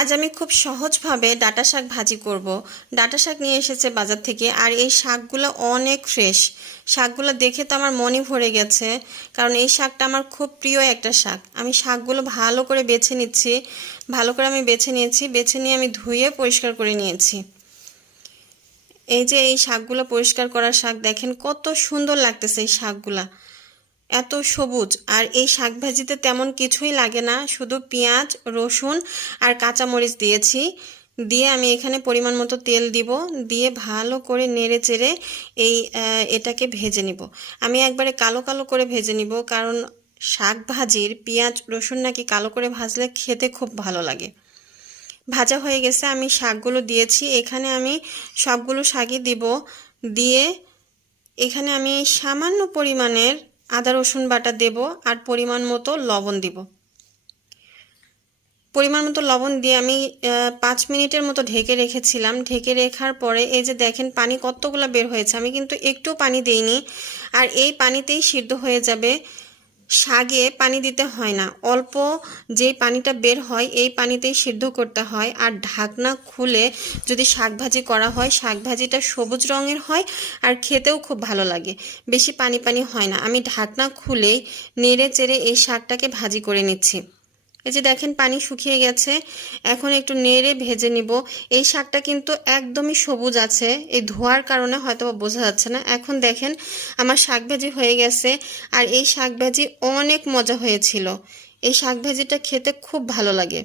আজ আমি খুব সহজভাবে ডাঁটা শাক ভাজি করব। ডাঁটা শাক নিয়ে এসেছে বাজার থেকে, আর এই শাকগুলো অনেক ফ্রেশ। শাকগুলো দেখে তো আমার মনই ভরে গেছে, কারণ এই শাকটা আমার খুব প্রিয় একটা শাক। আমি শাকগুলো ভালো করে বেছে নিচ্ছি। ভালো করে আমি বেছে নিয়েছি, বেছে নিয়ে আমি ধুয়ে পরিষ্কার করে নিয়েছি। এই যে এই শাকগুলো পরিষ্কার করা শাক, দেখেন কত সুন্দর লাগতেছে এই শাকগুলা, এত সবুজ। আর এই শাক ভাজিতে তেমন কিছুই লাগে না, শুধু পেঁয়াজ, রসুন আর কাঁচামরিচ দিয়েছি। দিয়ে আমি এখানে পরিমাণ মতো তেল দিব, দিয়ে ভালো করে নেড়ে চেড়ে এটাকে ভেজে নিব। আমি একবারে কালো কালো করে ভেজে নিব, কারণ শাক ভাজির পেঁয়াজ রসুন নাকি কালো করে ভাজলে খেতে খুব ভালো লাগে। ভাজা হয়ে গেছে, আমি শাকগুলো দিয়েছি। এখানে আমি সবগুলো শাকই দিব। দিয়ে এখানে আমি সামান্য পরিমাণের আদা রসুন বাটা দেব, আর পরিমাণ মতো লবণ দিব। পরিমাণ মতো লবণ দিয়ে আমি 5 মিনিটের মতো ঢেকে রেখেছিলাম। ঢেকে রাখার পরে এই যে দেখেন পানি কতগুলো বের হয়েছে, আমি কিন্তু একটু পানি দেইনি। আর এই পানিতেই সিদ্ধ হয়ে যাবে। শাকে পানি দিতে হয় না, অল্প যেই পানিটা বের হয় এই পানিতেই সিদ্ধ করতে হয়। আর ঢাকনা খুলে যদি শাক ভাজি করা হয়, শাক ভাজিটা সবুজ রঙের হয় আর খেতেও খুব ভালো লাগে। বেশি পানি পানি হয় না। আমি ঢাকনা খুলেই নেড়ে চেড়ে এই শাকটাকে ভাজি করে নিচ্ছি। এই যে দেখেন পানি শুকিয়ে গেছে, এখন একটু নেড়ে ভেজে নিব। এই শাকটা কিন্তু একদমই সবুজ আছে, এই ধোয়ার কারণে হয়তো বোঝা যাচ্ছে না। এখন দেখেন আমার শাক ভাজি হয়ে গেছে, আর এই শাক ভাজি অনেক মজা হয়েছিল। এই শাক ভাজিটা খেতে খুব ভালো লাগে।